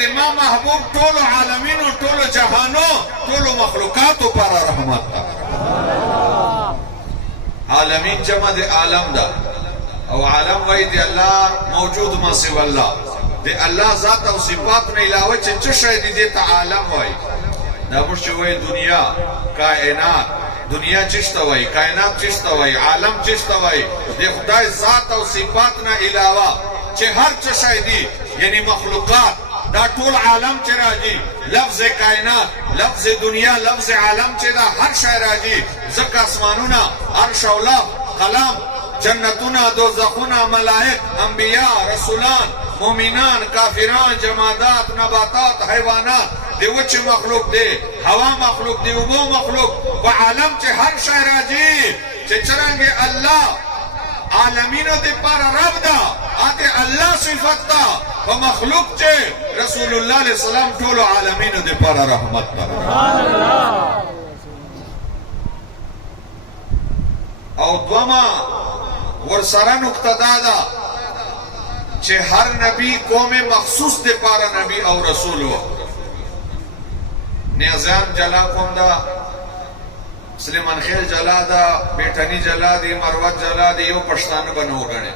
د ما محبوب ټولو عالمینو ټولو جهانو ټولو مخلوقاتو پر رحمت ده. عالمین جمع د عالم ده او عالم وای دی الله موجود ما سوا الله دی الله ذات او صفات نه علاوه چې شی دی ته عالم وای. دا موږ وای دنیا کائنات دنیا چشته وای کائنات چشته وای عالم چشته وای د خدای ذات او صفات نه علاوه چې هر څه شی دی یعنی مخلوقات دا ټول عالم چې راځي لفظ کائنات لفظ دنیا لفظ عالم چې دا هر شی راځي ځکه اسمانونه عرش او لوح قلم جنتونه دوزخونه ملائک انبیاء رسولان مومنان کافران جمادات نباتات حیوانات دی وچ مخلوق دی هوا مخلوق دی اوبو مخلوق په عالم چې هر شی راځي چې څنګه الله عالمینو دی پر رب دا اته الله صفت دا په مخلوق چې رسول الله علیه السلام ټول عالمینو دی پر رحمت دا. سبحان الله. او دوما ورسره نقطه دا چې هر نبی قوم مخصوص دی پر نبی او رسول و. نیازان جلا قوم دا سلیمان خیل جلا دا بیٹھنی جلا دی مروت جلا دی یو پښتانه بنو غنه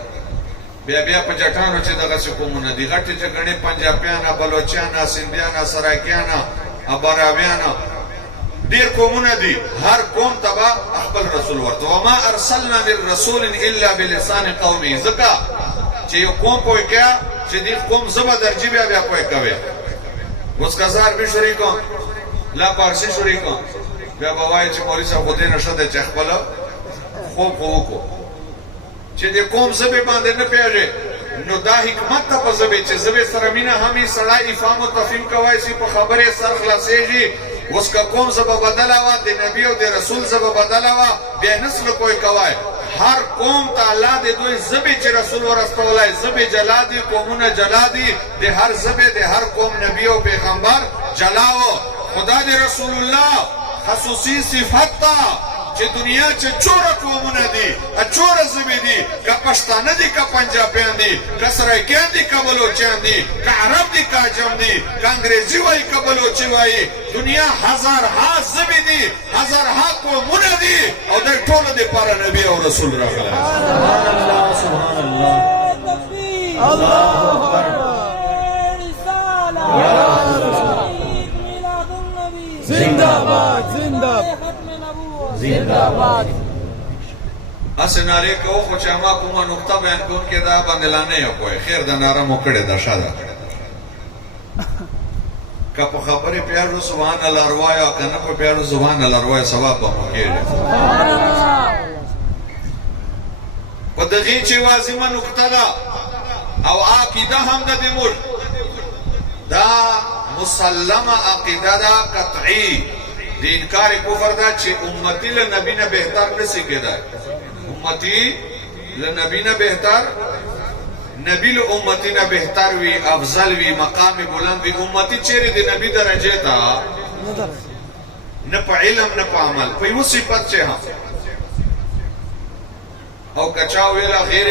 بیا بیا په جټانو چې دغه کومونه دی غټ چې غنه پنجابیانا بلوچیانا سندیانا سرایکیانا ابراویانا ډیر قومونه دي هر قوم تبا خپل رسول ورته وما ارسلنا للرسول الا بلسان قومه زکا چې یو قوم پوي کیا چې دی قوم زما درجه بیا بیا پوي کوي اوس کزار به شری کو لا پارسی شری کو بیا بوای چې مولوی صاحب خو دې نشته چې خپل خو کو چې د قوم زبې باندې نه پیږي نو دا حکمت ته په زبې چې زبې سره مینه همي سړی افهام او تفهیم کوي چې په خبره سر خلاصيږي اوس کا قوم زبې بدلا وا د نبی او د رسول زبې بدلا وا بیا نسل کوئی کوي هر قوم تعالی د دوی زبې چې رسول ورستولای زبې جلادي قومونه جلادي د هر زبې د هر قوم نبی او پیغمبر جلاو خدا د رسول الله خصوصی صفت تا چې دنیا چې چوره قومونه دي چوره زبې دي که پښتانه دي که پنجابیان دي که سرایکیان دي که بلوچیان دي که عرب دي که عجم دي که انګریزي وایي که بلوچي وایي دنیا هزارها زبې دي هزارها قومونه دي او د ټولو دپاره نبي او رسول راغلی. سبحان الله سبحان الله الله اکبر زنداباد زنداباد زنداباد اسه ناره کو خو چې ما کومه نقطه بیان کوم کې دا باندې لانه یو کوی خیر د ناره مو کړه دا شاده که په خبره پیارو سبحان الله روایا کنه په پیارو سبحان الله روایا ثواب به مو کېږي. په دغه چې وازمه نقطه ده او عقیده هم د دې مول دا مسلمه عقیده دا قطعی د انکار کفر دا چې امتی له نبی نه بهتر نسی کېدای امتی له نبی نه بهتر نبی له امتی نه بهتر وی افضل وی مقام بلند وی امتی چیرې د نبی درجه تا نه په علم نه په عمل په یو صفت چې او کچا ویلا غیر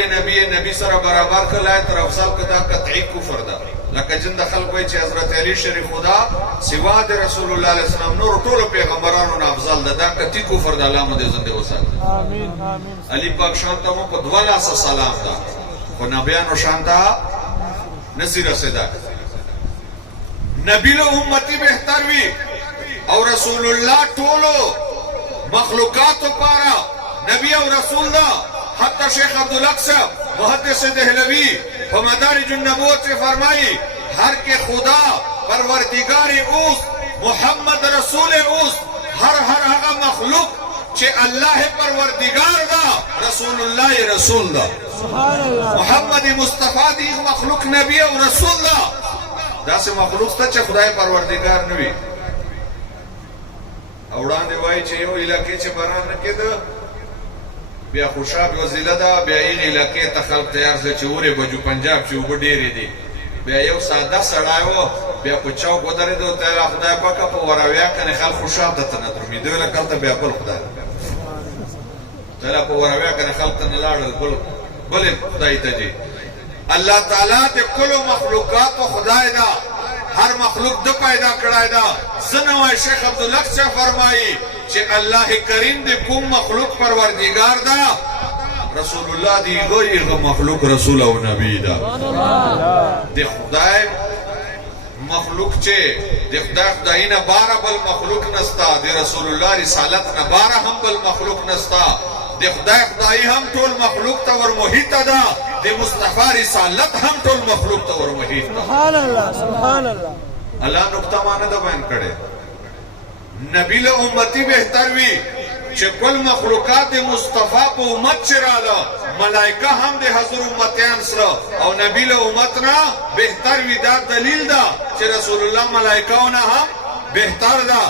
نبی سره برابر کړه تر افضل کدا قطعی کفر دا لکه جن دخل کوئی چې حضرت علی شریف خدا سوا د رسول الله علیه السلام نور ټول پیغمبرانو نه افضل ده دا کتی کفر د الله مده زنده وسات. امين امين. علی پاک شان ته مو په دواله سلام ده خو نبیانو شان ته نصیر رسیدا نبی له امتی بهتر وی او رسول الله ټولو مخلوقات لپاره نبی او رسول الله. حتی شیخ عبدالاقصی محدث دہلوی په مدارج النبوت سے فرمائی ہر کے خدا پروردگار اوس محمد رسول اوس ہر هغه مخلوق چې الله پروردگار دا رسول الله رسول دا سبحان الله محمد مصطفی دی مخلوق نبی او رسول دا داسې مخلوق ته چې خدای پروردگار نوي او وړاندې وایي چې یو علاقې چې باران نه کېده بیا خوشاب وزیله ده بیا یې علاقې ته خلق تیار شو چې اورې بجو پنجاب چې اوبه ډېرې دي بیا یو ساده سړی و بیا په چوک ودرېدو ته یې خدای پاکه په وراویا کنې خلک خوشاب ته نه درومېده ویله کلته بیا بل خدای ته یې په وراویا کنې خلک ته نه لاړل بل خدای ته ځي الله تعالی د کلو مخلوقاتو خدای ده هر مخلوق د پیدا کړای دا زنوای شیخ عبدالله چا فرمایي چې الله کریم دې کوم مخلوق پروردگار دا رسول الله دی غویغه مخلوق رسول او نبی دا د خدای مخلوق چې د خدای نه بارا بل مخلوق نستا د رسول الله رسالت نه بارا هم بل مخلوق نستا د خدای هم ټول مخلوق ته ور محیط ده د مصطفی رسالت هم ټول مخلوق ته ور محیط ده سبحان الله سبحان الله الله نقطه معنی دا بیان کړي نبی له امتی بهتر وی چې کل مخلوقات مصطفی په امت چراله ملائکه هم د حضور امتیان سره او نبی له امتنا بهتر وی دا دلیل ده چې رسول الله ملائکهونه هم بهتر ده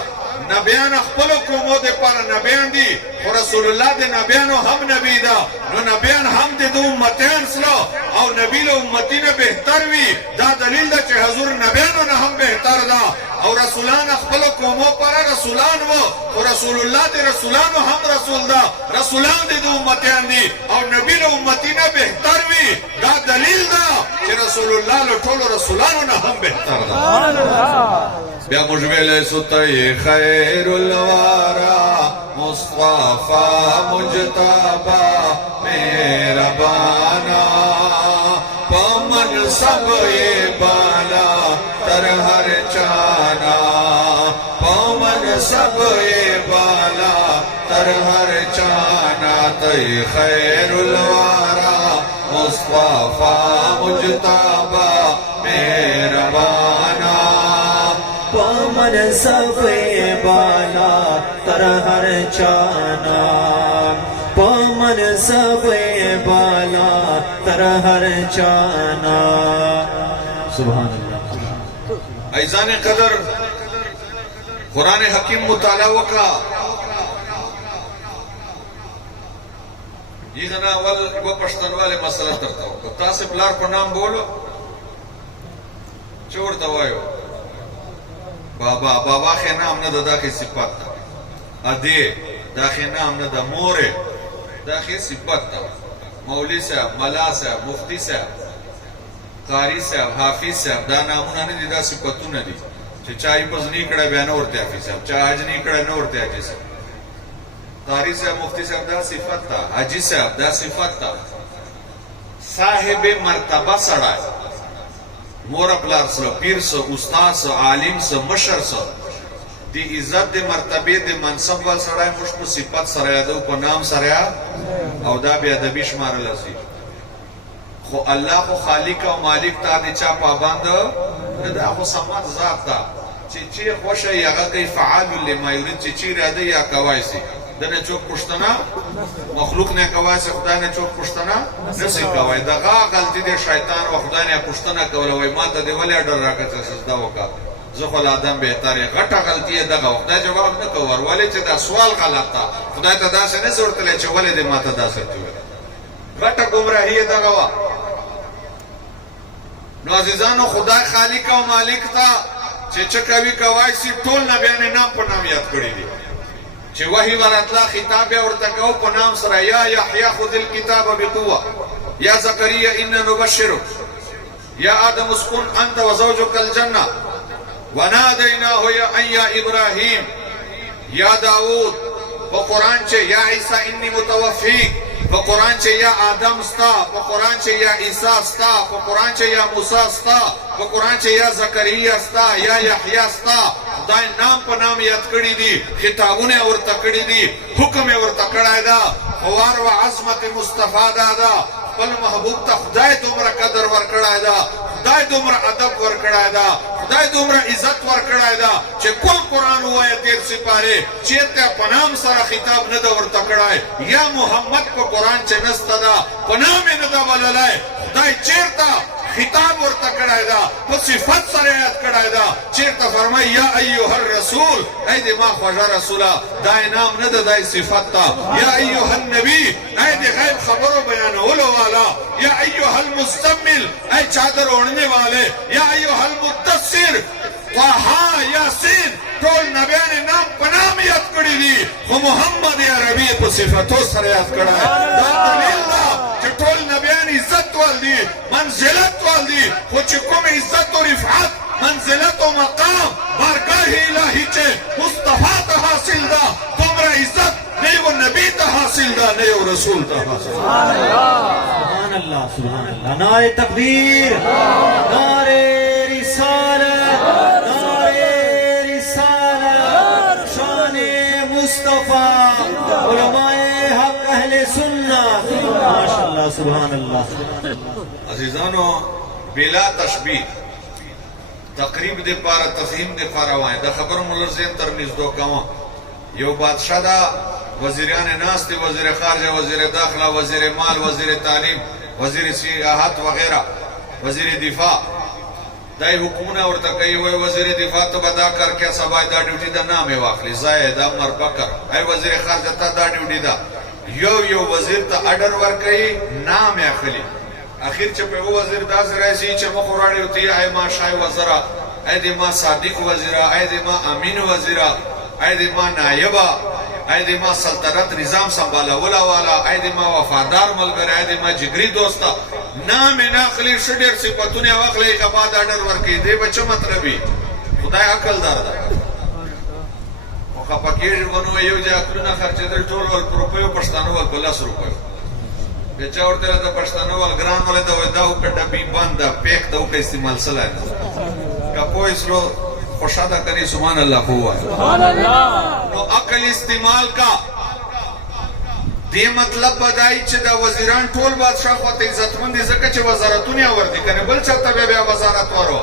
نبیان خپل قومو د پر نبیان دي او رسول الله د نبیانو هم نبی ده نو نبیان هم د امتیان سره او نبی له امتینه بهتر وی دا دلیل ده چې حضور نبیانو نه هم بهتر ده او رسولان خپل قومو پر رسولان وو او رسول الله د رسولانو هم رسول ده رسولان د امتیان دي او نبی له امتینه بهتر وی دا دلیل ده چې رسول الله له ټولو رسولانو نه هم بهتر ده بیا موږ ویلې ستای خیر الورا مصطفی مجتبی مهربانا پمن سب بالا تر هر چانا پمن سب بالا تر هر چانا تای خیر الورا مصطفی مجتبی مهربانا پمن سب بالا تر ہر چانا پمن سب بالا تر ہر چانا سبحان اللہ ایزان قدر قرآن حکیم مطالعہ وکا یہ گنا اول وہ پشتن والے مسئلہ کرتا ہوں تاسف لار کو نام بولو چور دوائیو بابا بابا خی نام نه دا خی صفت دا ادی دا خی نام نه دا مور دا خی صفت دا مولی صاحب ملا صاحب مفتی صاحب قاری صاحب حافظ صاحب دا نامونه نه دي دا صفتونه دي چې چای پز نه کړه بیان ورته حافظ صاحب چا حج نه کړه نه ورته حاجی صاحب قاری صاحب مفتی صاحب دا صفت دا حاجی صاحب دا صفت دا صاحب مرتبه سړی مور پلار سره پیر سره استاد سره عالم سره مشر سره دی عزت دی مرتبه دی منصب ول سره مش په صفات سره یادو په نام سره او دا بیا د بشمار لسی خو الله خو خالق او مالک ته د چا پابند نه دا خو سمات ذات دا چې خوشه یغه کوي فعال لما یرید چې را دی یا کوایسي دنه چوک پښتنه مخلوق نه کوایسي خدای نه چوک پښتنه نسی کوي دغه غلطی دی شیطان او خدای نه پښتنه کوله وای ما ته دی ولې ډر راکته سجدا وکړه زه خو آدم بهتره غټه غلطی دغه خدای جواب نه کوي ورولې چې دا سوال غلطه خدای ته دا څه نه ضرورت چې ولې دې ما ته دا څه غټه گمراهی دغه وا نو عزیزانو خدای خالق او مالک تا چې چکوي کوایسي ټول نبیان نام په نام یاد کړی دي چې وحی ورتلا خطاب ورته کو په نام سره یا یحیی خذ الكتاب بقوه یا زکریا ان نبشرک یا آدم اسكن انت وزوجك الجنه وناديناه يا ابراهيم یا داوود په قران چې یا عیسی انی متوفیک په قران چې یا آدم ستا په قران چې یا عیسی ستا په قران چې یا موسی ستا په قران چې یا زکریا ستا یا یحیی ستا خدای نام په نام یاد کړی دي خطابونه ورته کړی دي حکم ورته کړای دا خوار و عظمت مصطفی دا خپل محبوب ته خدای دومره قدر ورکړای دا خدای دومره ادب ورکړای دا خدای دومره عزت ورکړای دا چې کل قران وایي 13 سپاره چیرته په نام سره خطاب نه دا ورته کړای یا محمد په قران چې نسته دا په نام نه دا وللای خدای چیرته خطاب ورته کړای دا په صفات سره یاد کړای دا چیرته فرمای یا ایها الرسول ای دې ما خوږه رسوله دا نام نه دا صفات تا یا ایها النبی ای دې غیب خبرو بیانولو والا یا ایها المزمل ای چادر اوڑھنے والے یا ایها المدثر طه یاسین ټول نبیان نام په نام یاد کړی دي خو محمد عربي په صفاتو سره یاد کړای دا دلیل دا چې ټول نبیان عزت ول دي منزلت ول دي خو چې کوم عزت او رفعت منزلت و مقام بارگاہ الہی چے مصطفیٰ تا حاصل دا تمرا عزت نیو نبی تا حاصل دا نیو رسول تا حاصل دا سبحان اللہ سبحان اللہ نعرہ تکبیر نعرہ رسالت نعرہ رسالت شان مصطفیٰ علماء حق اہل سنت ماشاءاللہ سبحان اللہ عزیزانو بلا تشبیح تقریب دے پارا تفہیم دے پارا وائیں دا خبر ملرزین ترمیز دو کما یو بادشاہ دا وزیران ناس دے وزیر خارجہ وزیر داخلہ وزیر مال وزیر تعلیم وزیر سیاحت وغیرہ وزیر دفاع دائی حکومنہ اور تکئی ہوئے وزیر دفاع تو بدا کر کیا سبای دا ڈیوٹی دا نام واقلی زائد عمر بکر اے وزیر خارجہ تا دا ڈیوٹی دا یو وزیر تا اڈر ورکئی نام اخلی آخر چپے وہ وزیر دا زرائیسی چھ مخوراڑی ہوتی ہے اے ما شای وزرہ اے دی ما صادق وزیرہ اے دی ما امین وزیرہ اے دی ما نائبہ اے دی ما سلطنت نظام سنبالا ولا والا اے دی ما وفادار ملگر اے دی ما جگری دوستا نام ناخلی شدیر سپتونی وقلی قباد آڈر ورکی دے بچہ مطلبی خدای عقل دار دا وخا پکیش بنو ایو جا اکلونا خرچے در ٹول والپروپیو پشتانو والپلس روپیو بیچا ورته د پښتنو ول ګران ول دا وداو کډه بي بند پیک دو کا استعمال سلای کا کوئی سلو خوشاده کری سبحان الله هو سبحان الله نو عقل استعمال کا دې مطلب بدای چې دا وزیران ټول بادشاہ خو ته عزتمند زکه چې وزارتونه وردي کنه بل چاته بیا وزارت ورو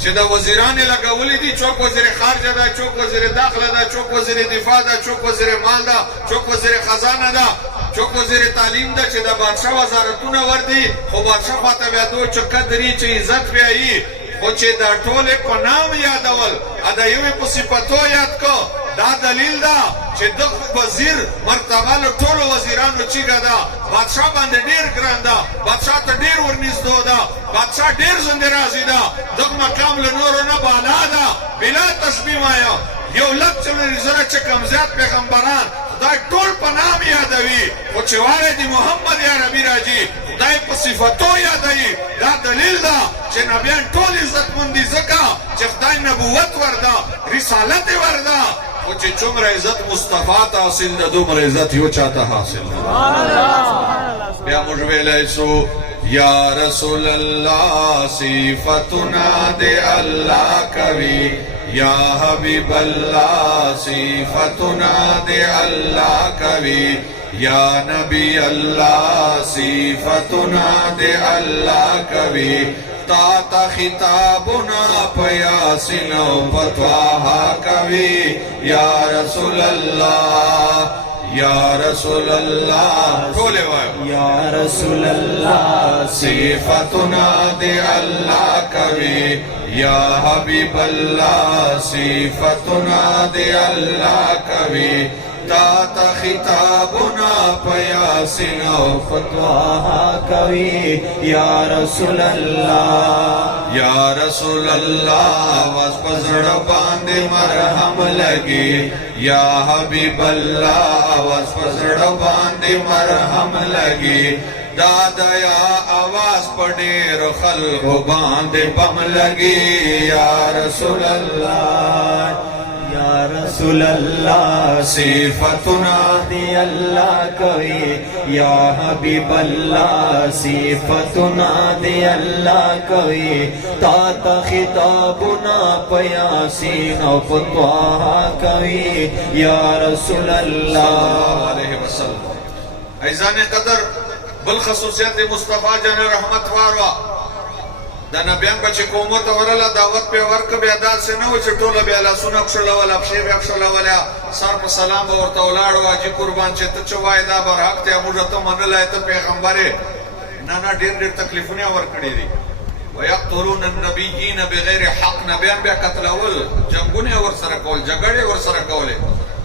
چې دا وزیران لګولې دي چوک وزیر خارجه دا چوک وزیر داخله دا چوک وزیر دفاع دا چوک وزیر مال دا چوک وزیر خزانه دا چوک وزیر تعلیم دا چې دا بادشاہ وزارتونه وردي خو بادشاہ خواته بیا دو چکه دري چې عزت بیایي خو چې دا ټول په نام یادول ادا یو په صفاتو یاد کو دا دلیل دا چې د وزیر مرتبه له ټولو وزیرانو چیګه دا بادشاہ باندې ډیر ګران دا بادشاہ ته ډیر ورنږدې دا بادشاہ ډیر زنده راځي دا دغه مقام له نورو نه بالا دا بلا تشبیه وایا یو لک چلو زره چې کمزات پیغمبران دا ټول په نام یادوي او چې واره دی محمد عربي راځي خدای په صفاتو یادوي دا دلیل دا چې نبیان ټول عزتمندي زکه چې خدای نبوت وردا رسالت وردا او چې څومره عزت مصطفی ته حاصل ده دومره عزت یو چاته حاصل ده بیا موږ ویلای سو یا رسول الله صفاتنا دے اللہ کوي یا حبیب اللہ صفتنا دے اللہ کوي یا نبی اللہ صفتنا دے اللہ کوي تا تا خطابنا پیاسن و پتواہا کوي یا رسول اللہ یا رسول اللہ کھولے وائے یا رسول اللہ صفتنا دے اللہ کوي یا حبیب اللہ صفتنا دے اللہ کوي تا تا خطابنا پیاسن و فتواہا کوي یا رسول اللہ یا رسول اللہ واس پزڑ باندے مرہم لگی یا حبیب اللہ واس پزڑ باندے مرہم لگی دادا یا آواز پڑیر خلق باندے بم لگی یا رسول اللہ یا رسول اللہ صفتنا دے اللہ کوي یا حبیب اللہ صفتنا دے اللہ کوي تا تا خطابنا پیاسین و فتواہا کوي یا رسول اللہ علیہ وسلم ایزان قدر بالخصوصیت مصطفیٰ جن رحمت واروا دا نبیان بچی قومت ورلا دعوت پہ ورک بیادات سے نو چی ٹولا بیالا سنک شلوالا پشیب شلوالا سار پا سلام باورتا اولاڑوا جی قربان چی تچوائی دا برحق تیا مجھتا منل آئیتا پیغمبری نانا دیر دیر تکلیفونیا ورکڑی دی وَيَقْتُلُونَ النَّبِيِّينَ بِغَيْرِ حَقْ نبیان بیا قتل اول جنگونی ور سرکول جگڑی ور سرکولے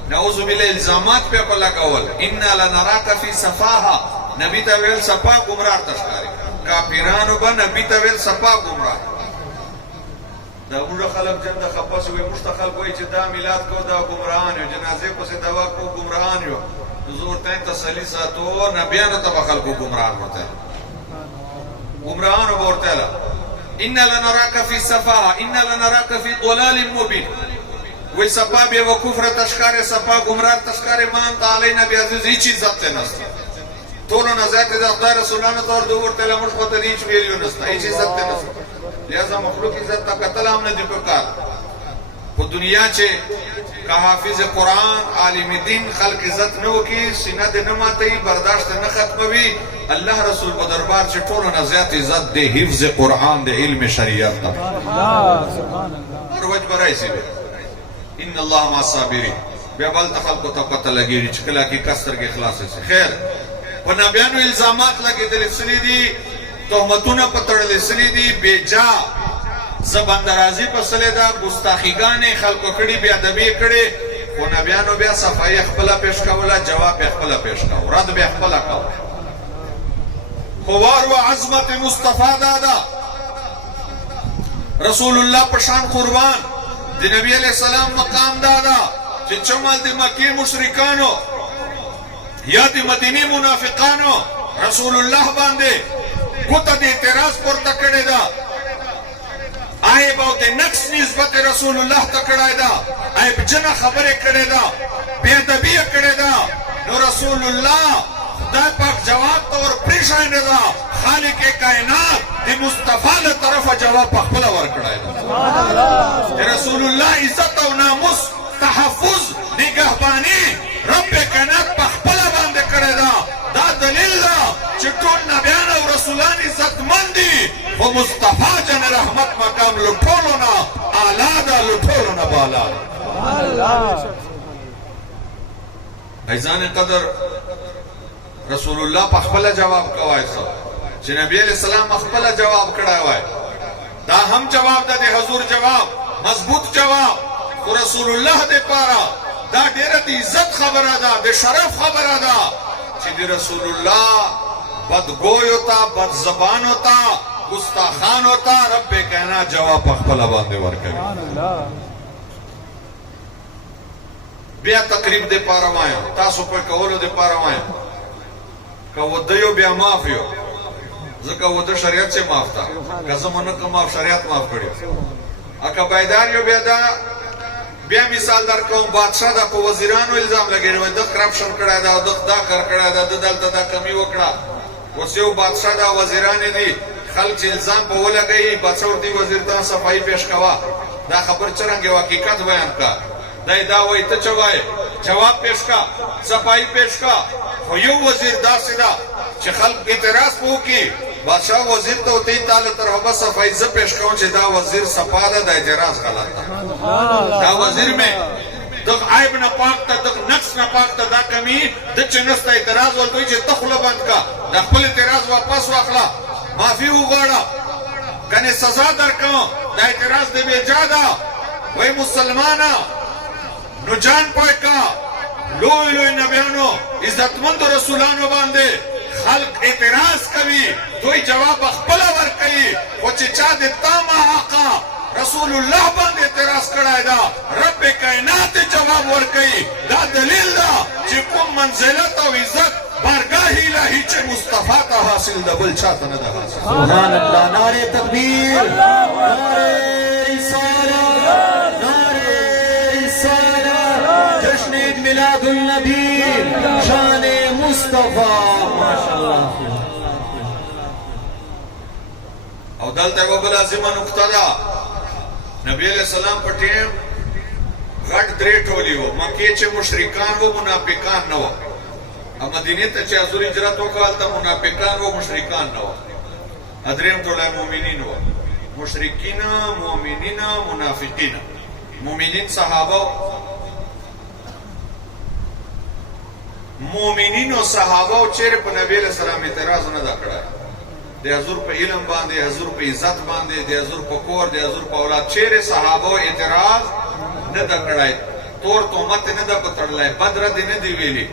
نعوذ باللہ الزامات پہ پلا کول اِنَّا لَنَرَاكَ فِي صَفَاهَا نبی تاویل صفا گمرار تشکاری کافرانو با نبی تاویل صفا گمرار دا مجھا خلق جند خپس ہوئی مشتخل کوئی چی دا ملاد کو دا گمرانیو جنازے کو سے دوا کو گمرانیو زورتیں تسلی ساتو نبیانو تبا خلقو گمران بورتے گمرانو بورتے ان لنراك فی صفا ان لنراك فی ضلال مبین. وی صفا بے وکفر تشکار صفا گمرار تشکار مان تعالینا بی عزیز هیچ عزت نستا تولو نزایت دا خدا رسولانو طور دو ورته لمر خواته هیچ ویلیو نستا هیچ عزت نستا. لہذا مخلوق عزت تا قتل ہم نے دی پکار وہ دنیا چے کہ حافظ قرآن عالم دین خلق عزت نو کی سینہ دے نماتی برداشت نہ ختم بھی اللہ رسول کو دربار چے ٹولو نزایت عزت دے حفظ قرآن دے علم شریعت تا اور وجہ برائی سی بے ان اللہ ما صابری بے بل تخلق تا پتہ لگی چکلا کی کسر کے خلاص سے خیر و نبیانو الزامات لگی دل سلی دی تهمتونه پتړل سلی دی بے جا زبان درازی پسلے دا گستاخیگانے خلقو کڑی بے ادبی کڑی و نبیانو بیا صفائی اخپلا پیش کولا جواب اخپلا پیش کول رد بے اخپلا کول خوار و عظمت مصطفیٰ دادا رسول اللہ پشان قربان دی نبی علیہ السلام مقام دادا چی چمال دی مکی مشرکانو یا دی مدینی منافقانو رسول اللہ باندے گوتا دی اعتراض پر تکڑے دا آئے باوتے نقص نسبت رسول اللہ تکڑے دا آئے بجنہ خبرے کڑے دا بے ادبی کڑے دا نو رسول اللہ خدا پاک جواب طور پریش آئے دا خالق کائنات دی مصطفیٰ لطرف جواب پاک پلا ور کڑے دا رسول اللہ عزت و ناموس تحفظ نگہبانی رب کائنات پاک پلا باندے کڑے دا دا دلیل دا چٹون نبیان و رسولان عزت مندی و مصطفیٰ جن رحمت مقام لٹھولونا آلادا لٹھولونا بالادا. ایزان قدر رسول اللہ پا اخبلا جواب کوائے سب چی نبی علیہ السلام اخبلا جواب کڑا ہوئے دا ہم جواب دا دے حضور جواب مضبوط جواب و رسول اللہ دے پارا دا دیرت عزت خبر دا دے شرف خبر دا چی دی رسول اللہ بدگوئی ہوتا بد زبان ہوتا گستاخان ہوتا رب کہنا جواب اخبلا باندے ورکوی بیا تقریب دے پارا مایا تاسو پر کولو دے پارا مایا کہ وہ دیو بیا مافیو زکا وہ دے شریعت سے ماف تا کہ زمانکا ماف شریعت ماف کریو اکا بائیداریو بیا دا بیا مثال در کون بادشاہ دا پا وزیرانو الزام لگے رہے دا کرپشن کڑا دا دا کر کڑا دا دلتا دا کمی وکڑا وسیو بادشاہ دا وزیرانی دی خلق الزام پا ولا گئی بادشاہ ورتی وزیر تا صفائی پیش کوا دا خبر چرنگے حقیقت بیان کا دای دا وای ته چوای جواب پیش کا صفائی پیش کا خو یو وزیر دا سدا چې خلق اعتراض کو کی بادشاہ وزیر ته وتی تعالی تر صفائی ز پیش کوم چې دا وزیر صفاده د اعتراض غلط دا وزیر میں دغ عیب نہ پاک تا دغ نقص نہ پاک تا دا کمی د چنست اعتراض ولتوی چې تخله بند کا د خپل اعتراض واپس واخلا معافی وغواړه کنه سزا درکو دا اعتراض دې بے جادا وای مسلمانا نو جان پوئے کا لوئی لوئی نبیانو عزتمند رسولانو باندے خلق اعتراض کبھی توی جواب اخبلا ور کئی وچے چاہ دے تاما آقا رسول اللہ باندے اعتراض کڑائے دا رب کائنات جواب ور کئی دا دلیل دا چکم منزلت و عزت بارگاہی الہی چے مصطفیٰ تا حاصل دا بل چاہتا ندا حاصل. سبحان اللہ. نعرہ تکبیر، نعرہ رسالہ، جشن عید میلاد النبی شان مصطفیٰ ماشاءاللہ. او دلتا وہ بلا زمان اقتدا نبی علیہ السلام پر ٹیم غٹ دری ٹولی ہو مکی چے مشرکان و منافقان نو مدینی تا چے حضور اجرت وکالتا منافقان و مشرکان نو ادریم ٹولای مومنین ہو مشرکین مومنین منافقین. مومنین صحابہ مومنین و صحابہ چیر پا نبی علیہ السلام اعتراض ندا کڑا ہے دے حضور پا علم باندے حضور پا عزت باندے دے حضور پا کور دے حضور پا اولاد چیر صحابہ اعتراض ندا کڑا ہے طور تومت ندا پتر لائے بدر دی ندی ویلی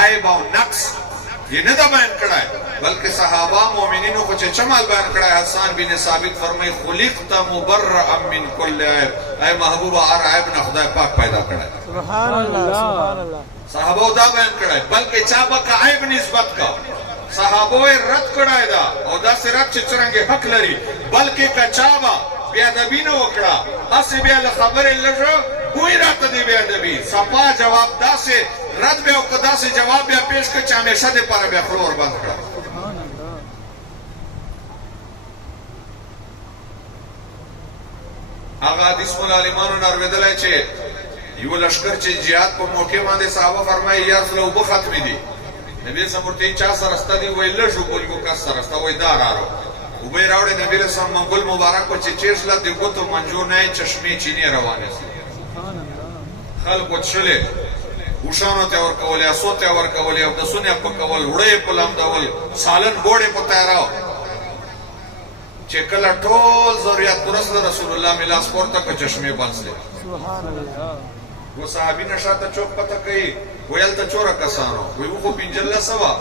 آئے باو نقص یہ ندا بیان کڑا ہے بلکہ صحابہ مومنینوں کو چمال بیان کڑا ہے. حسان بن ثابت فرمائی خلقت مبرئا من کل عیب اے محبوبہ ہر عیب نہ خدا پاک پیدا کڑا ہے. سبحان اللہ. صحابہ دا بیان کڑا ہے بلکہ چابہ کا عیب نسبت کا صحابو رد کړای دا او دا سرت چې څنګه حق لري بلکې کچاوا بیا ادبی نه وکړه اسی بیا له خبرې لږه کوئی راته دی بیا ادبی صفا جواب داسې رد به او داسې جواب بیا پیش کړ چې همیشه د پاره بیا خور بند کړ هغه حدیث مولا عالمانو نارویدلای چې یو لشکر چې jihad په موقع باندې صحابه فرمایي یا رسول الله ختم دي نبی سمورتي چا سره استادي وای لږو بولګو کا سره استا وای دارارو او به راوړې نبی رسول منګل مبارک کو چې چیرسلا د کوته منجور نه چشمه چینه روانه سي خلق وچلې وشانو ته ور کولې اسو ته ور کولې او د سونه په کول وړې په لام دول سالن بوډه په تیراو چې کله ټول ضرورت رسول الله ملاس پورته کو چشمه بنسله سبحان الله و صحابی نشاته چوک پته کوي ویل ته چوره کسانو وی خو پنځله سوا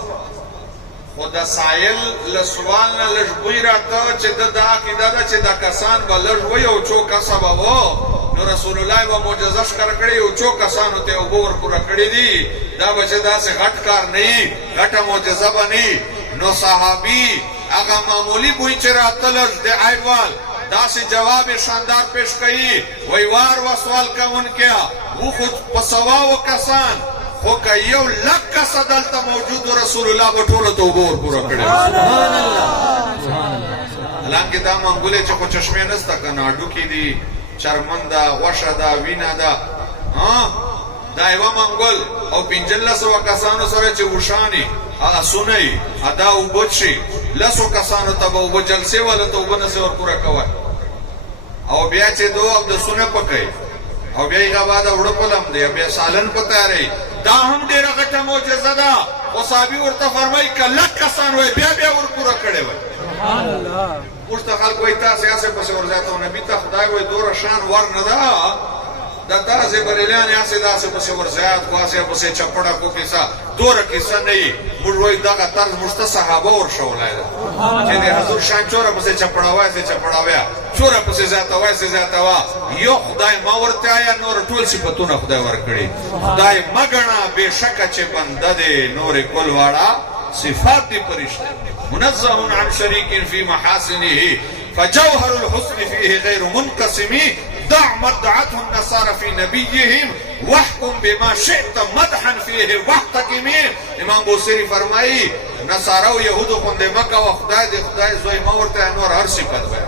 خدا سایل لسوال نه لږوی راته چې دا عقیده ده چې دا کسان به لږ وي او چوک سبا وو نو رسول الله و معجزه ښکار کړی او چوک کسانو ته وګور پورا کړی دي دا بچ داسې غټ کار نه غټه معجزه بني نو صحابي هغه معمولی بوی چې راتلل د ایوال داسې جواب شاندار پیش کړي وی وار و سوال کوون کیا و خود پسواو کسان خو که یو لک کس دلته موجود رسول الله به ټولو توبه ورپوره کړې حالانکې دا منګولې چې خو چشمې نسته که نه هډوکي دي چرمن ده غوښه ده وینه ده دا یوه منګول او پنځلس سوه کسانو سره چې وشاني هغه سونه یي دا اوبه څښي لسو کسانو ته به اوبه جلسې والا ته اوبه نسې ورپوره کوی او بیا چې دو اودسونه پکوي او بیا یې بعد وړه په لم دی بیا سالن په تیاری دا هم ډېره غټه معجزه ده خو صحابي ورته فرمایي که لک کسان وی بیا ورپوره کړې وی اوس ته خلک وایي تاسې هسې پسې ورزیاتو نبي ته خدای وایي دوره شان ور نه ده دا تاسې بریلیان هسې داسې پسې ورزیات کو هسې پسې چپړه کو کیسه دوره کیسه نه وي موږ وایي دغه طرز موږ ته صحابه ورښولی ده چې د حضور شان چوره پسې چپړوی سې چپړویه چوره پسې زیاتوی سې زیاتوه یو خدای ما ورته آیا نور ټول صفتونه خدای ورکړي خدای مه ګڼه بېشکه چې بنده دی نورې کل واړه صفات دي فرشته منزه عن شريك في محاسنه فجوهر الحسن فيه غير منقسم دع مدعته النصارى في نبيهم واحكم بما شئت مدحا فيه واحتكم امام بوصيري فرمایي نصارى او يهودو خوندې مکه او خدای دې خدای زوی ما ورته نور هر صفت وایي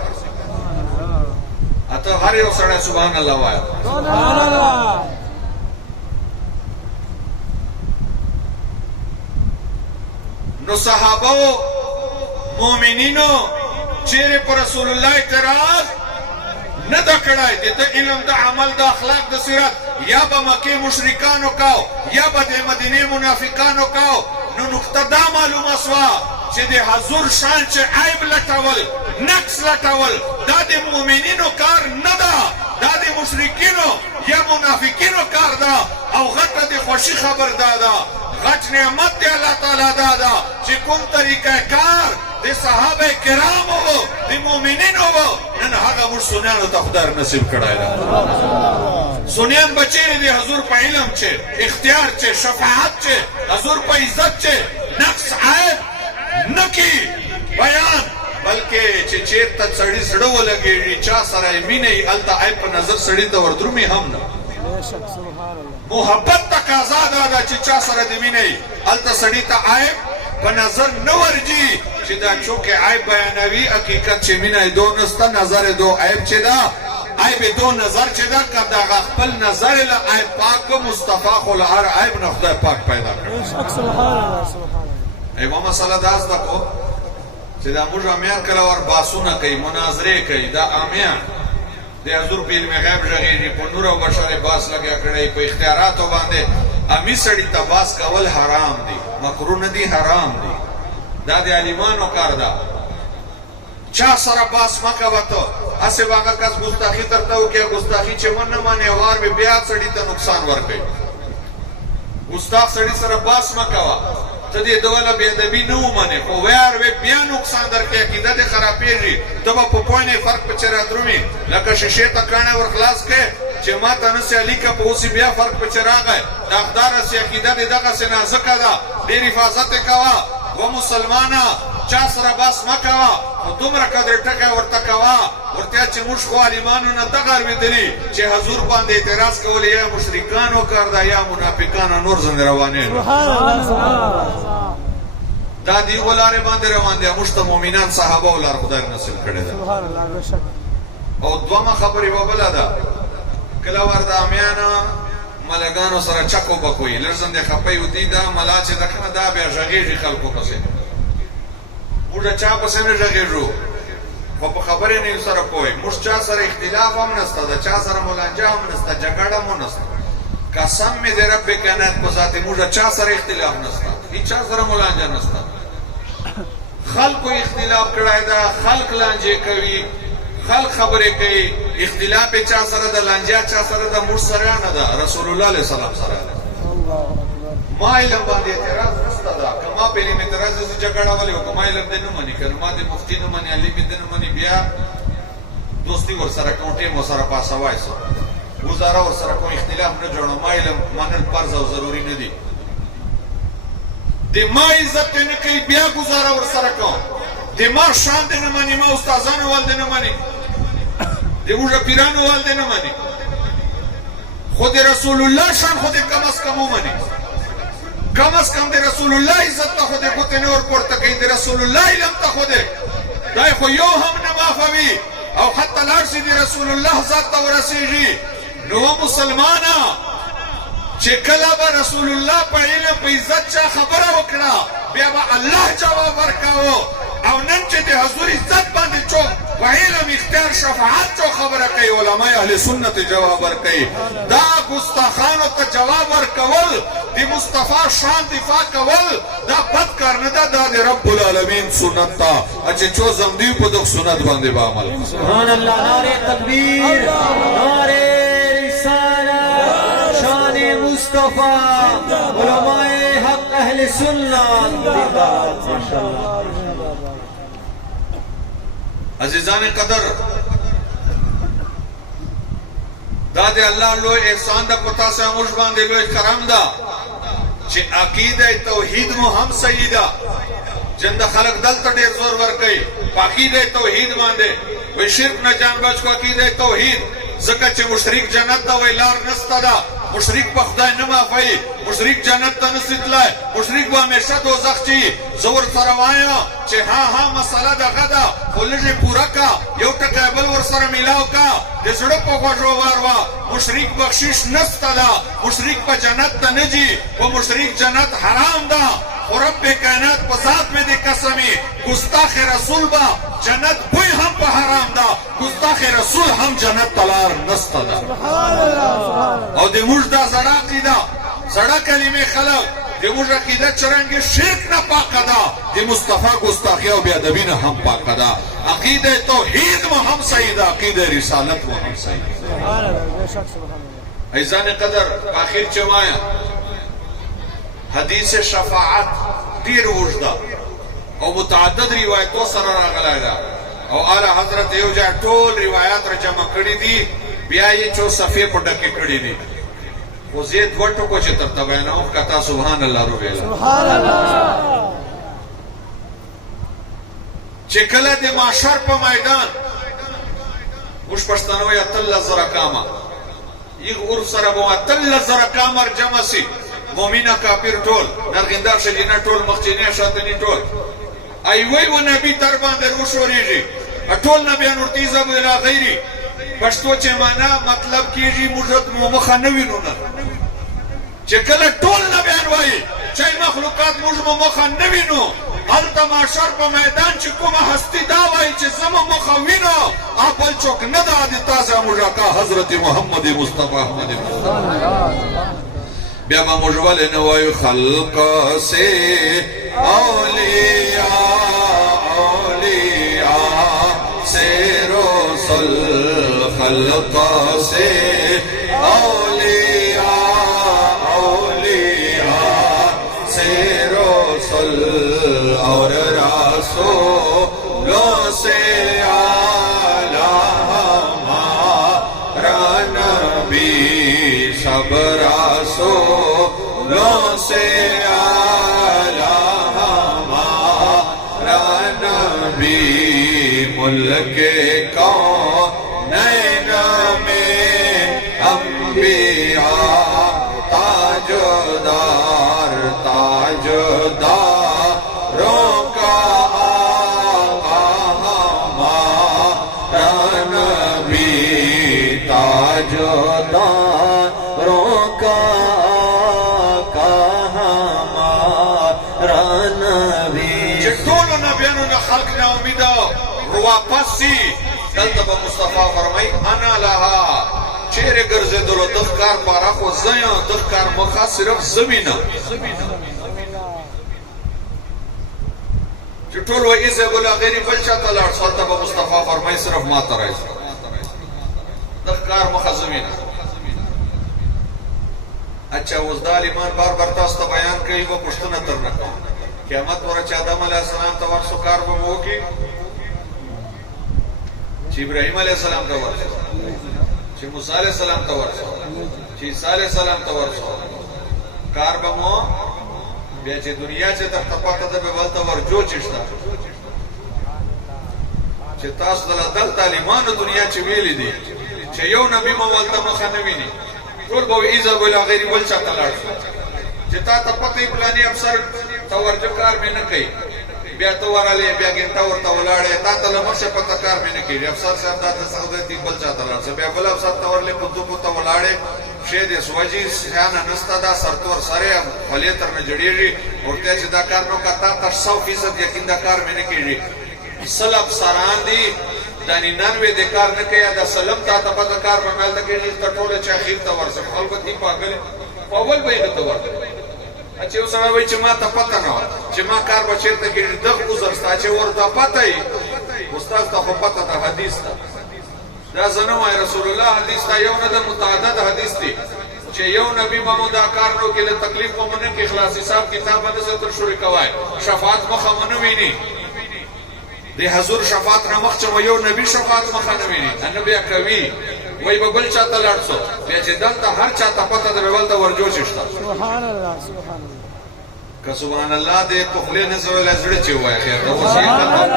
اته هر یو سره سبحان الله وایي سبحان الله نو صحابه مومنینو چیرې پر رسول الله اعتراض نه دا کړای د علم د عمل د اخلاق د سیرت یا به مکه مشرکانو کاو یا به د مدینه منافقانو کاو نو نقطه دا معلومه سوا چې د حضور شان چې عیب لټول نقص لټول دا د مؤمنینو کار نه ده دا د مشرکینو یا منافقینو کار ده او غټه د خوشي خبر ده غټ نعمت دی الله تعالی دا چې کوم طریقه کار د صحابه کرامو د مؤمنینو نن هغه موږ سنیانو ته خدای نصیب کړی ده سنیان بچی دی حضور په علم چې اختیار چې شفاعت چې حضور په عزت چې نقص عیب نکی بیان بلکې چې چیرته سړی زړه ولګېږي چا سره یې مینه یي هلته عیب په نظر سړي ته وردرومي هم نه محبت تقاضا دا چې چا سره د مینه یي هلته سړي ته عیب په نظر نه ورځي چې دا چونکې عیب بیانوي حقیقت چې مینه یې دو نسته نظر یې دو عیب چې ده عیب یې دو نظر چې ده که دغه خپل نظر یې له عیب پاک مصطفی خو له هر عیب نه خدای پاک پیدا کړی یوه مسله دا زده کړو چې دا موږ امیان کله ور باسونه کوي مناظرې کوي دا امیان د حضور په علم غیب غږېږي په نور او بشر باس لګیا کړی په اختیاراتو باندې امي سړي ته باس کول حرام دي مکروه نه دي حرام دي دا د عالمانو کار ده چا سره باس مه کوه ته هسې به هغه کس ګستاخي درته وکړي ګستاخي چې ونه منې وار به بیا سړي ته نقصان ورکوي ګستاخ سړي سره باس مه کوه ته دې دوله بېادبي نه ومنې خو ویار وې بیا نقصان درکوي عقیده دې خرابېږي ته به په پوه نه فرق پکې رادرومي لکه شیشې ته کاڼی ور خلاص کړې چې ما ته نسې لیکه په اوسې بیا فرق پکې راغی داغداره سې عقیده دې دغسې نازکه ده ډېر حفاظت یې کوه و مسلمانا چا سره بس مکوا او دومره قدر ټکه ورته کوا ورته چې موږ خو عالمانو نه دغه ویدلی چې حضور باندې اعتراض کول یا مشرکانو کار دا یا منافقانو نور زنده روانه دا دی ولاره باندې روان دي موږ ته مؤمنان صحابه ولر خدای نصیب کړي ده سبحان الله بشک او دومره خبرې وبله ده کله ورته امیانا ملګانو سره چکو بکوي لرزم د خپې ودی دا ملا چې دکنه دا بیا ژغېږي خلکو پسې موږ چا پسې نه ژغېږو خو په خبرې نه سره کوی موږ چا سره اختلاف هم نشته دا چا سره مولانجا هم نشته جګړه هم نشته قسم می دې رب کائنات په ذات موږ چا سره اختلاف نشته هیڅ چا سره مولانجا نشته خلکو اختلاف کړای دا خلک لانجه کوي خلق خبره کوي اختلاف چا سره د لانجا چا سره د مور سره نه ده رسول الله علیه السلام سره ما علم باندې اعتراض نشته دا کما په لیم اعتراض چې جګړه ولې وکما علم دې نه مني کړه ما دې مفتی نه مني علي دې نه مني بیا دوستي ور سره کوټه مو سره پاسوای سو گزاره ور سره کوم اختلاف نه جوړو ما علم منل فرض او ضروری نه دي د ما عزت نه کوي بیا گزاره ور سره کوم د ما شان دې نه مني ما استادانو ول دې نه مني دیوژه پیرانو والده نه مانی خود رسول الله شان خود کم از کم مانی کم از کم د رسول الله عزت ته خود کوته اور پورته کوي د رسول الله علم ته خود دای خو یو هم نه مافوي او حتی لارسي د رسول الله ذات ته ورسیږي نو مسلمانا چې کله به رسول الله په علم په عزت چا خبره وکړه بیا به الله جواب ورکاو او نن چې د حضور عزت باندې چوک په علم اختیار شفاعت چو خبره کوي علماء اهل سنت جواب ورکوي دا ګستاخانو ته جواب ورکول د مصطفی شان دفاع کول دا بد کار نه ده دا د رب العالمین سنت ته چې چو زمدی په دغه سنت باندې به عمل سبحان الله نعره تکبیر نعره رسالت شان مصطفی علماء حق اهل سنت ماشاءالله عزیزان قدر دا دی الله لوی احسان دا پتا سه موږ باندې لوی کرم دا چې عقیده توحید مو هم صحیح ده جند خلق دلته ډیر زور ور کوي عقیده توحید باندې وي شرک نه جان بچ کو عقیده توحید زکه چې مشرک جنت ته ویلار نستا دا مشرک په خدای نه معافي مشرک جنت ته نسیتلای مشرک به همیشه دوزخ چی زور سره وایا چې ها مساله دغه ده ولږه پورا کا یو ټکی بل ور سره میلاو کا د زړه په غوږو واروا مشرک بخشش نستا دا مشرک په جنت ته نه جی او مشرک جنت حرام ده اور رب کائنات په ذات مې دې قسمي ګستاخ رسول با جنت بوی هم په حرام ده ګستاخ رسول هم جنت تلار نستا ده سبحان الله او دې موږ دا زړه عقیده زړه کلمې خلق دې موږ عقیده چرنګ شرک نه پاکه ده دې مصطفی ګستاخی او بی ادبی نه هم پاکه ده عقیده توحید مو هم صحیح ده عقیده رسالت مو هم صحیح ده سبحان الله بشک سبحان الله ایزان قدر اخر چمایا حدیث شفاعت دیر وجدا او متعدد روایتو سره راغلی ده او اعلی حضرت یو ځای ټول روایت را جمع کړي دي بیا یې چو صفحې په ډکه کړي دي خو زید وټو کو چې تر بیانو کتا سبحان الله رو ویل سبحان الله چې کله د محشر په میدان موږ پښتانه وایي اتل زرا کاما یو ور سره مو اتل زرا کامر جمع سي مومنه کافر ټول نرګندار شجینه ټول مخچینه شاتنی ټول ای وی و نبی تر باندې وشوريږي ټول نبیان ورته زب الى غیري پښتو چې معنا مطلب کیږي مرشد مخه نه وینو نه چې کله ټول نبیان وایي چې مخلوقات موږ مخه نه وینو الته معاشر په میدان چې کومه هستی دا وایي چې زمو مخه وینو خپل چوک نه د تازه مجاکا حضرت محمد مصطفی احمد بیا ما مجول نوای خلق سے اولیاء سے رسل خلق سے اولیاء سے رسل اور رسولوں سے اعلیٰ ہمارا نبی سب رسولوں سے اعلیٰ ہمارا मुल्क कौनैन में अंबिया ताजदार ताजदारों का आका हमारा नबी ताजदारों का आका हमारा नबी ټول نبیانو نه خلق نه امیده واپس سي دلته به مصطفی فرمای انا لها چیرې ګرځېدلو د ښکار پاره خو زه یم د ښکار مخه صرف زمینه چې ټول وایي زه بل غیر بل چاته لاړ شو ته به مصطفی فرمای صرف ما ته راځي د ښکار مخه زمینه اچھا اوس دا ایمان بار بار تاسو ته بیان کوي و پښتنه تر نه کوم قیامت ورځ چې آدم علیه السلام ته ورسو کار به مو وکړي چې ابراهیم علیه السلام ته ورسو چې موسی علیه السلام ته ورسو چې عیسی علیه السلام ته ورسو کار به مو بیا چې دنیا چې درته پاته ده به ولته ورجو چشته چې تاسو دلته عالمانو دنیا چې ویلي دي چې یو نبی مو ولته مخه نه ویني ټول به ایزه ویل غیر بل چاته لاړ شو چې تا ته پته پلاني افسر ته ورجو کار مې نه کوي بیا ته ورالې بیا ګنټه ورته ولاړې تا ته لمشه پته کار مې نه کوي افسر صاحب دا سعودي بل چاته لاړ شو بیا بل افسر ته ورلې په دوه ته ولاړې شه دې سوجي سیانه نستا دا سرتور سره خلیه تر نه جوړیږي ورته چې دا کار نو کتا ته 100% یقین دا کار مې نه کوي سلب سران دي دا 99 د کار نه کوي دا سلام ته ته پته کار باندې ته کې ته ټوله چې اخیر ته ورسې خپل دې پاګل په اول به ته ورته اچھا اوس هغه وای چې ما ته پته نه چې ما کار به چیرته کې د گزر ستا چې ورته پته ای استاد ته خو پته ده حدیث ته دا زنه وای رسول الله حدیث ته یو نه د متعدد حدیث دی چې یو نبی مو دا کار نو کې له تکلیف مو نه کې اخلاص حساب کتاب باندې ستر شروع کوي شفاعت مخه مونږ ویني د حضور شفاعت نه مخ چې یو نبی شفاعت مخه نه ویني نبی کوي وای په بل چاته لاړ شو بیا چې دلته هر چاته پته ده ولته ورجو شته سبحان الله سبحان الله که سبحان الله دې په خپل نه زول ازړه چې وای خیر دا اوس یې ختم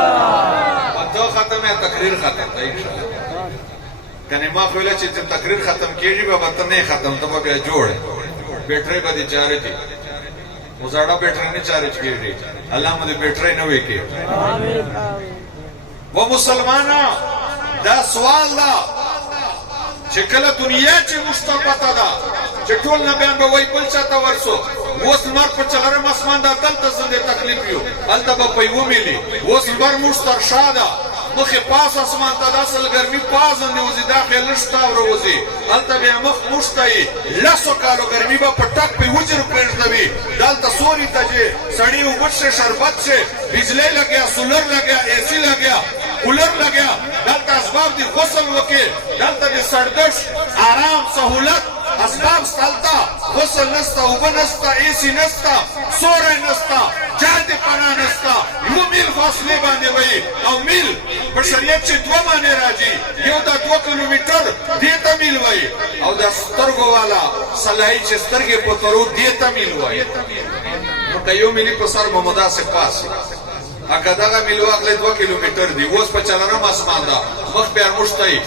دا ختمه تقریر ختم ده ان شاء الله کنه ما خو له چې تقریر ختم کیږي به وته نه ختم ته بیا جوړ بیٹری باندې چارج مزاړه بیٹری نه چارج کیږي الله مې بیٹری نه وې کې امين امين و مسلمانا دا سوال دا چې کله دنیا چې مستقبته ده چې ټول نبیان به وای بل چاته ورسو اوس لمر په چلرم اسمان دا دلته زنده تکلیف یو هلته به پیو ملي اوس لمر مشتر شاده مخې پاس اسمان ته داسل ګرمي پازندې وځي دا خیال شته وروځي هلته بیا مخ مشتای لسو کالو ګرمي به په ټک په وجر پرېږدوي دلته سوري ته چې سړی اوبه شه شربت شه بجلی لګیا سولر لګیا اسی لګیا کولر لګیا دلته اسباب دي غسل وکړي دلته د سردش آرام سہولت اسباب سالتا غسل نستا اوبه نستا ایسی نستا سوره نستا جای د پناه نستا یو میل فاصله باندې وي او میل په شریعت چې دوه معنی راځي یو دا 2 کیلومتر دې ته میل وي او دا سترګو والا صلاحي چې سترګې په ترو دې ته میل وي نو که یو میلی په سر به مداسه پاس اګه دا میل واغله 2 کیلومتر دی اوس په چلرم اسمان دا مخ په مشتای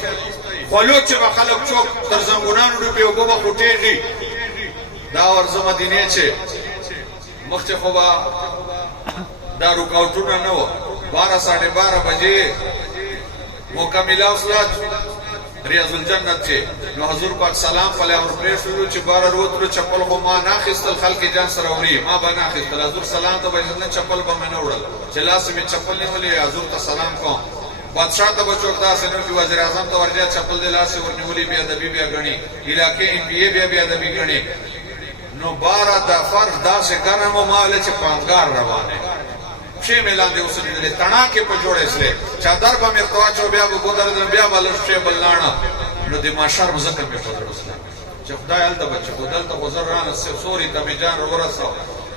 خلو چې به خلک چوک تر زنګونانو روپې اوبه به خوټېږي دا ورځه مدینې چې مخکې خو به دا رکاوټونه نه وه 12 ساڑھے 12 بجې موقع میلاو سله ریاض الجنت چې نو حضور پاک سلام په لور پرېښودلو چې باره روتلو چپل خو ما نه اخیستل خلک جان سره وړي ما به نه اخیستل حضور سلام ته به چپل به مې نه وړل چې لاس مې چپل نیولې حضور ته سلام کوم بادشاہ ته بچوک داسې نو چې وزیر اعظم ته ورځي چپل د لاس ورنیولې بیا ادبي بیا غني علاقې ام پی ای بیا ادبي غني نو 12 د فرض داسې ګرم مال چې پانګار روانه شي ملان دی اوسې د تڼا کې په جوړې سره چادر به مې تواچو بیا به ګودر بیا بل شي بلانه نو د ماشر مزکه په پدرسله چې خدای الته بچو ګودل ته گزر رانه سوري ته می جان ورسو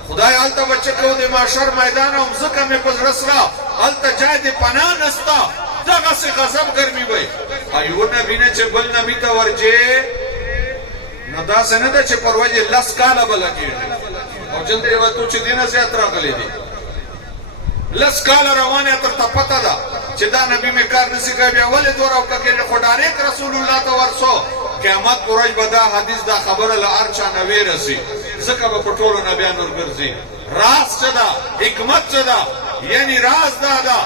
خدای الته بچو کو د ماشر میدان او مزکه مې پدرسله الته جای د پناه نستا دغه سي غضب ګرمي وي ایو نبی نه چې بل نبی ته ورځي نو دا څنګه ده چې پرواجه لس کاله بلګي او جلدی وته چې دینه زیات راغلي دي لس کاله روانه تر پته ده چې دا نبی مې کار نسی کوي بیا ولې دوره وکړي خو ډایرک رسول الله ته ورسو قیامت پرج بدا حدیث دا خبره لار چا نوی رسی ځکه به په ټولو نبیانو ورګرځي راز څه ده حکمت څه ده یعنی راز دا ده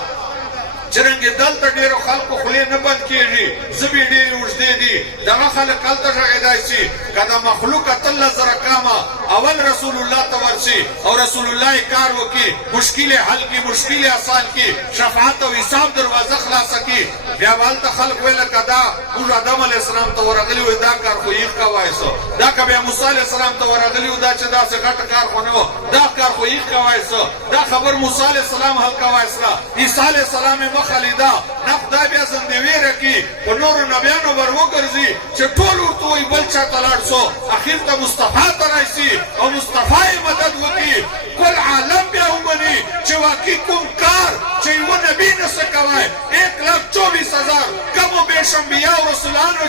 چرنګ دلته ډیرو خلکو خولې نه بند کېږي ژبې ډېرې اوږدې دي دغه خلک هلته غږېدای شي که د مخلوق اتلس زره کامه اول رسول الله ته ورشي او رسول الله یې کار وکړي مشکل یې حل کړي مشکل یې اسان کړي شفاعت او حساب دروازه خلاصه کړي بیا به هلته خلک ویله که دا موږ آدم علیه السلام ته ورغلي وو دا کار خو یې کوایسو دا که بیا موسی علیه السلام ته ورغلي وو دا چې داسې غټه کار خو نه و دا کار خو یې کوایسو دا خبر موسی علیه السلام حل کوایسله عیسی علیه السلام یې مخه لیده نه خدای بیا زندې ویره کړي په نورو نبیانو ور وګرځي چې ټول ورته وایي بل چا ته لاړ سو اخر ته مصطفی ته راشي او مصطفی یې مدد وکړي کل عالم بیا ومني چې واقعي کوم کار چې یوه نبي نسه کوی 1,24,000 کمو بیش انبیا او رسولانو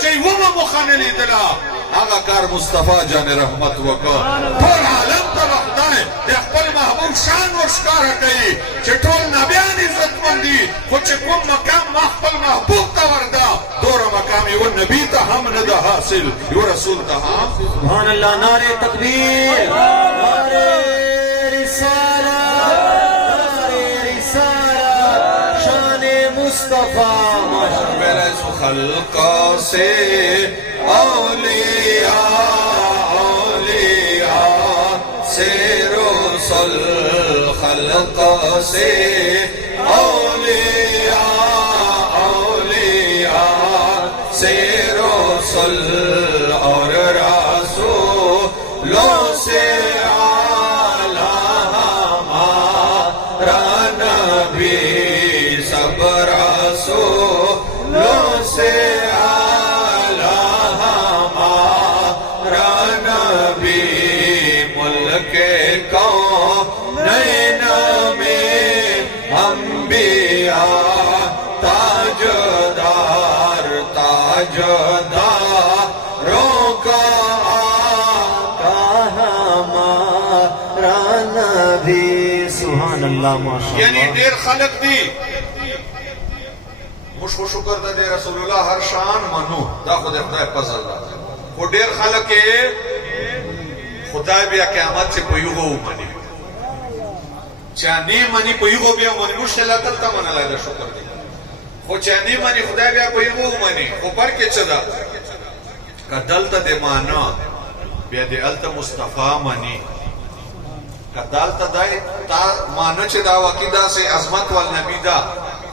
چې یوه به مخه نه لیدله هغه کار مصطفی جان رحمت وکړه ټول عالم ته به خدای د خپل محبوب شان ورښکاره کوي چې ټول نبیان عزتمند دي خو چې کوم مقام ما خپل محبوب ته ورده دوره مقام یوه نبي ته هم نه ده حاصل یوه رسول ته هم سبحان الله نعرہ تکبیر نعرہ رسالت شان مصطفیٰ خلق سے اولیاء سے رسل خلق سے اولیاء سے رسل اور رسولوں سے اعلیٰ ہمارا نبی سب رسولوں سے اعلیٰ ہمارا نبی ملک کونین میں انبیاء تاجداروں کا آقا ہمارا نبی سبحان اللہ ماشاء یعنی اللہ ډیر خلق دي موږ خو شکر ده د رسول الله هر شان منو دا خو د خدای فضل ده خو ډیر خلک یې خدای بیا قیامت چې په یوه ومني چا نه مني په یوه بیا مني مشکل دلته منلی ده شکر دی خو چا نه مني خدای بیا په یوه ومني خو فرق یې څه ده که دلته د مانا بیا د هلته مصطفی مني که دلته دا مانا چې دا واقع داسې عظمت والنبي ده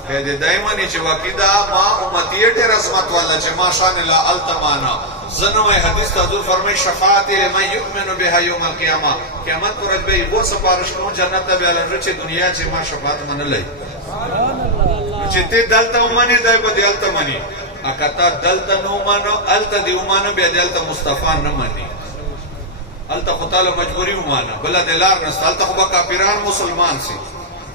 بیا د دی مني چې واقع دا ما امتی یې ډېر عظمت والا چې ما شان لا هلته مانا زه نوی حدیث ته حضور فرمایي شفاعت لمن یؤمن بها یوم القیامه قیامت پر ورځ به یې و سپارش کوم جنت ته بیا لږه چې دنیا چې ما شفاعت منلی چې ته دلته ومنې دی به د هلته مني که ته دلته نه ومانو هلته دې ومانه بیا د هلته مصطفی نه مني هلته خو تاله مجبوري ومانه بله د لار نسته هلته خو به کافران مسلمان سي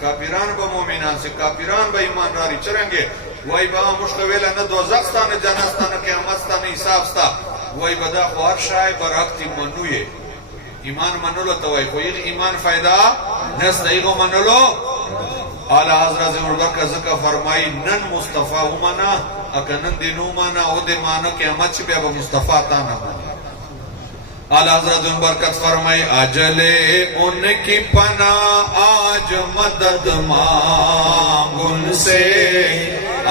کافران به مؤمنان سي کافران به ایمان راري چرنګې وای به موږ ته ویله نه دوزخ ستا نه جنت ستا نه قیامت ستا نه حساب ستا وای به دا خو هر شی برحق دي منو یې ایمان منلو ته وای خو هغې ایمان فایده نسته هغو منلو اعلی حضرت زبربکر ځکه فرمایي نن مصطفی ومنه اکه نن دې نه ومنه او دې مانه قیامت چې بیا به مصطفی تا نه منه اعلی حضرت برکت فرمائی اجل ان کی پناہ آج مدد مانگ ان سے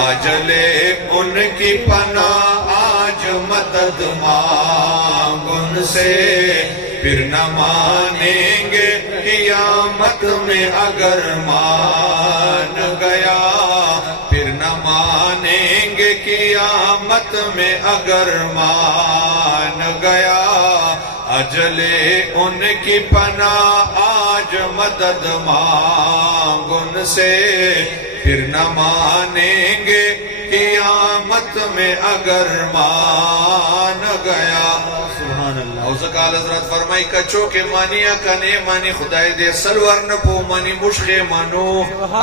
اجل ان کی پناہ آج مدد مانگ ان سے پھر نہ مانیں گے قیامت میں اگر مان گیا پھر نہ مانیں گے قیامت میں اگر مان گیا اجل ان کی پناہ آج مدد مانگ ان سے پھر نہ مانیں گے قیامت میں اگر مان گیا سبحان اللہ او ځکه حضرت فرمای کچو کې مانی کنه مانی خدای دې سلور نه پو مانی مشخه مانو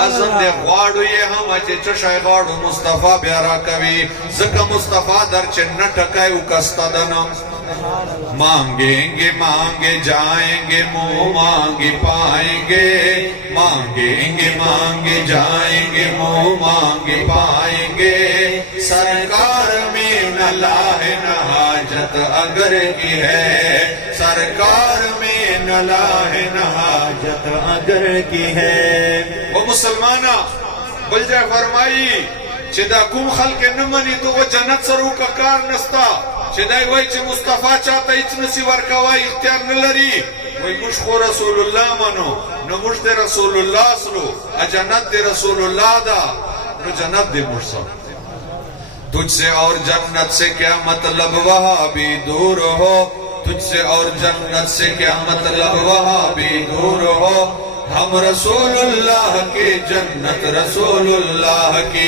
ازم دې غواړو یې هم چې شای غواړو مصطفی بیا را کوي ځکه مصطفی در چنه ټکایو کستا دنم मांगेंगे मांगे जाएंगे मुंह मांगे पाएंगे मांगेंगे मांगे जाएंगे मुंह मांगे पाएंगे सरकार में न लाहे न हाजत अगर की है सरकार में न लाहे न हाजत अगर की है वो मुसलमाना बलजा फरमाई چې دا کوم خلک نه مني ته جنت سره کا کار نستا چې دای وای چې مصطفی چاته هیڅ نسی ورکوي اختیار نه لري وای موږ خو رسول الله منو نو موږ ته رسول الله سره جنت دې رسول الله دا نو جنت دې موږ سره تجھ سے اور جنت سے کیا مطلب وہاں بھی دور ہو تجھ سے اور جنت سے کیا مطلب وہاں بھی دور ہو हम रसूलुल्लाह की जन्नत रसूलुल्लाह की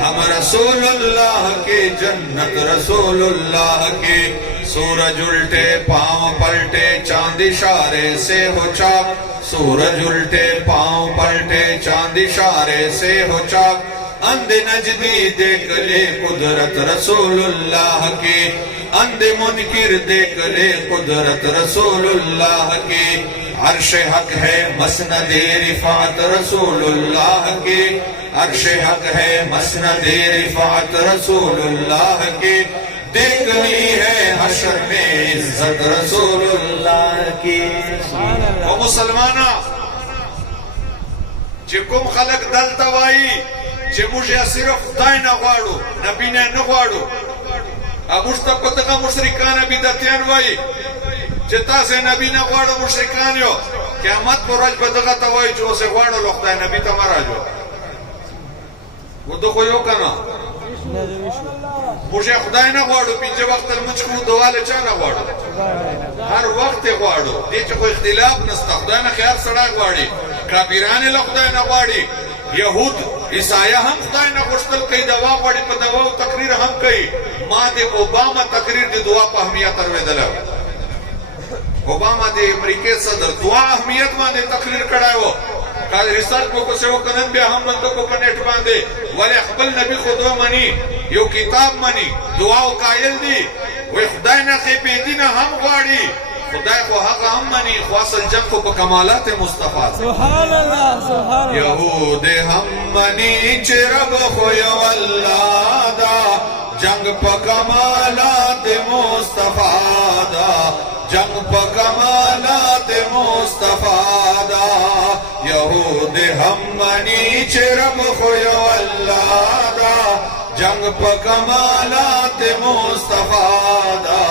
हम रसूलुल्लाह की जन्नत रसूलुल्लाह की सूरज उल्टे पांव पलटे चांद इशारे से हो चाक सूरज उल्टे पांव पलटे चांद इशारे से हो चाक अंधे नजदी देख ले कुदरत रसूलुल्लाह की अंधे मुनकिर देख ले कुदरत रसूलुल्लाह की अर्श हक है मसनद रिफात रसूलुल्लाह की अर्श हक है मसनद रिफात रसूलुल्लाह की देखनी है हशर में इज्जत रसूलुल्लाह की ओ मुसलमाना چې کوم خلق دلته وایي چې موږ یې صرف خدای نه غواړو نبی نه نه غواړو موږ ته په دغه مشرکان بدعتیان وایي چې تاسو نبی نه غواړو مشرکان یو قیامت پر ورځ به دغه ته وایي چې اوسه غواړو لو خدای نبی ته راځو وته خو یو کنه موږ خدای نه غواړو پنځه وخت لمونځ کوو دواله چا نه غواړو هر وخت غواړو دې چې کوئی اختلاف نشته خدای نه خیر سره غواړي کافران له خدای نه غواړي يهود عیسایا هم خدای نه غوښتل کوي دوا غواړي په دوا او تقریر هم کوي ما د اوباما تقریر د دعا په اهمیت اوریدل اوباما د امریکای صدر دعا اهمیت باندې تقریر کړایو کله ریسرچ کو څه وکړن بیا هم بند کو په نت باندې ولې خپل نبی خود منی یو کتاب منی دعا او قائل دي وې خدای نه کې په دینه هم غواړي خدای خو هغه هم منی خو اصل جنگ کو په کمالات مصطفی سبحان الله سبحان الله یهود هم منی چې رب خو یو الله دا جنگ په کمالات مصطفی دا جنگ پا کمالات مصطفیٰ دا یہود ہم منی چرم خویو اللہ دا جنگ پا کمالات مصطفیٰ دا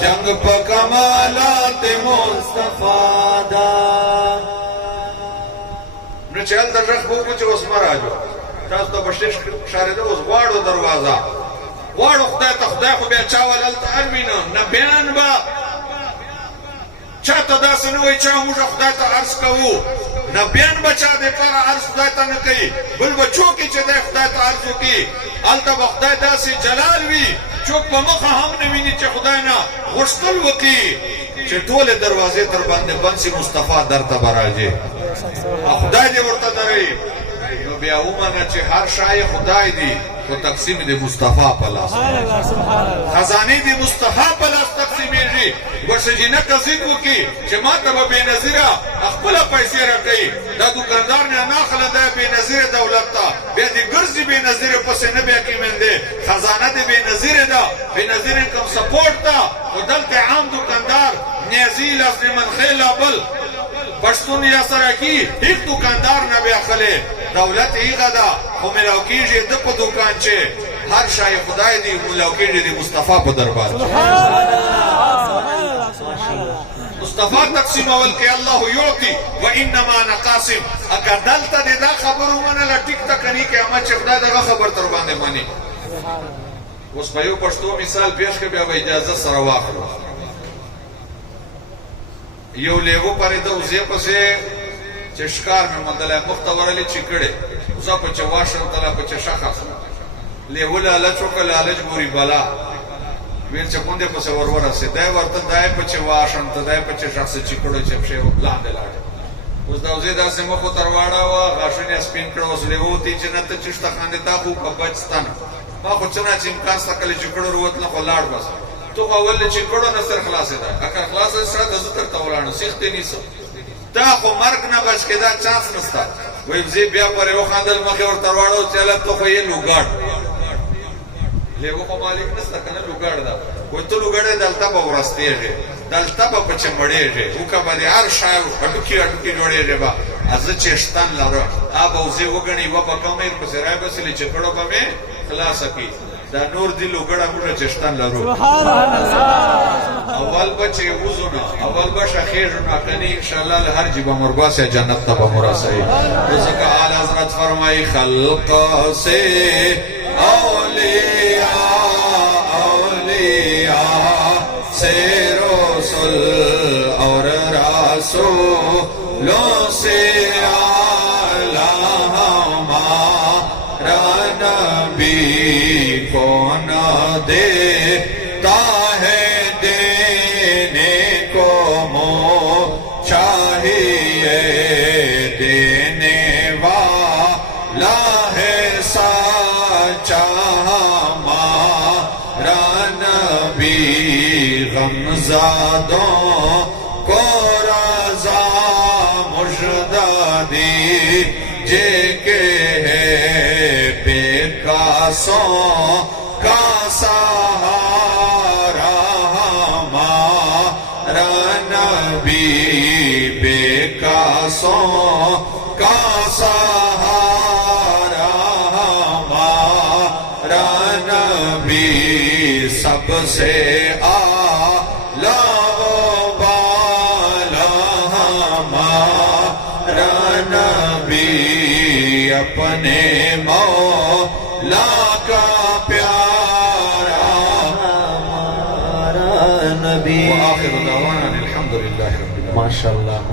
جنگ پا کمالات مصطفیٰ دا نو چهل در رخ بوکو چه اس مراجو تاز دا بشتش شارده اس غوارو دروازه غوارو خدای تا خدای خو بیا چاول التا ارمینا نبیان با چاته داسې نه وایي چې موږ خدای ته عرض کوو نبیان به چا دپاره عرض خدای ته نه کوي بل به څوک چې دی خدای ته عرض وکړي هلته به خدای داسې جلال وي څوک په مخه هم نه ویني چې خدای نه غوښتل وکړي چې ټولې دروازې تر باندې بند سي مصطفی درته به راځي خدای دې ورته دروي نو بیا ومنه چې هر شای خدای دی خو تقسیم دی مصطفی په لاس خزانه دی مصطفی په لاس تقسیمیږي ورشجینه قصید وکي چې ما ته به بېنظیره خپله پیسې راکوي دا دوکاندار نه ناخله دی بېنظیره دولت ته بیا دې ګرځي بېنظیره پسې نه بیا کېمندې خزانه دې بېنظیره ده بېنظیر انکم سپورټ ده خو دلته عام دوکاندار نیازي لازمن خیلا بل پښتون یا سرکی هیڅ دکاندار نه بیا خله دولت ایغه ده خو ملاوکیږي د په دکان چې هر شای خدای دی ملاوکیږي د مصطفی په دربار مصطفی تقسیم اول کې الله یعطي و انما انا قاسم اگر دلته دا خبرو منه ټیک تکنی کې اما چې خدای دغه خبر تر باندې مانی اوس په یو پښتو مثال پیش کې بیا اجازه سره واخلو یو لیوو پرې د اوزې پسې چې ښکار مې مندلی مخته ورلې چې کړې اوزه په چې واشن تله په چې شخص لیوه لالچ وکړه لالچ ګوري بلا ویل چې کونډې پسې ور ورسېدی ورته دی پچې واښم ته دی پچې شخص چیکړو چې پښې لاندې لاړې اوس دا وزې داسې مخ ورته راواړوه غاښونه یې سپین کړه اوس لیوتې چې نه ته چېشته خاندې تا خو که بچ ستا نه ما خو څه نه چې امکان سته کله چیکړو وروتله خو لاړ بس تو خو اول له چیکړو نه سر خلاصېده اگر خلاصه سره د زه درته ولاړم سیخ دې نیسه تا خو مرګ نه بچ کېدا چانس نسته وایي وزې بیا پرې وخاندل مخې ورته راواړو چې هله ته خو یې لوګاډ لیوه خو مالک نسته که نه لوګاډ ده وایي ته لوګاډې دلته به ورستېږې دلته به پچې مړېږې وکه به دې هر شی هډوکي هډوکي جوړېږې به زه چېشتن لرم به وزې وګڼي یوه به کمې پسې رایبسلې چې کړو به مې خلاصه کړي دا نور دی لوګړه موږ چشتن لرو اول بچ وزو نه اول بش اخیر نه کني ان شاء الله له هر جيبه مرباسه جنت ته مراسي ذکر اعلی حضرت فرمای خلق سے اولیاء سے رسول اور رسولوں سے اعلی ہمارا نبی کون دیتا ہے دینے کو منہ چاہیے دینے والا ہے سچا ہمارا نبی غمزادوں کو رضا مژدہ دیجیے کہ ہے پیکاسوں کا سہارا ہمارا نبی پیکاسوں کا سہارا ہمارا نبی سب سے اعلیٰ و بالا ہمارا نبی اپنے مولا کا پیارا ہمارا نبی وآخر دعوانا الحمد للہ رب العالمین ماشاءاللہ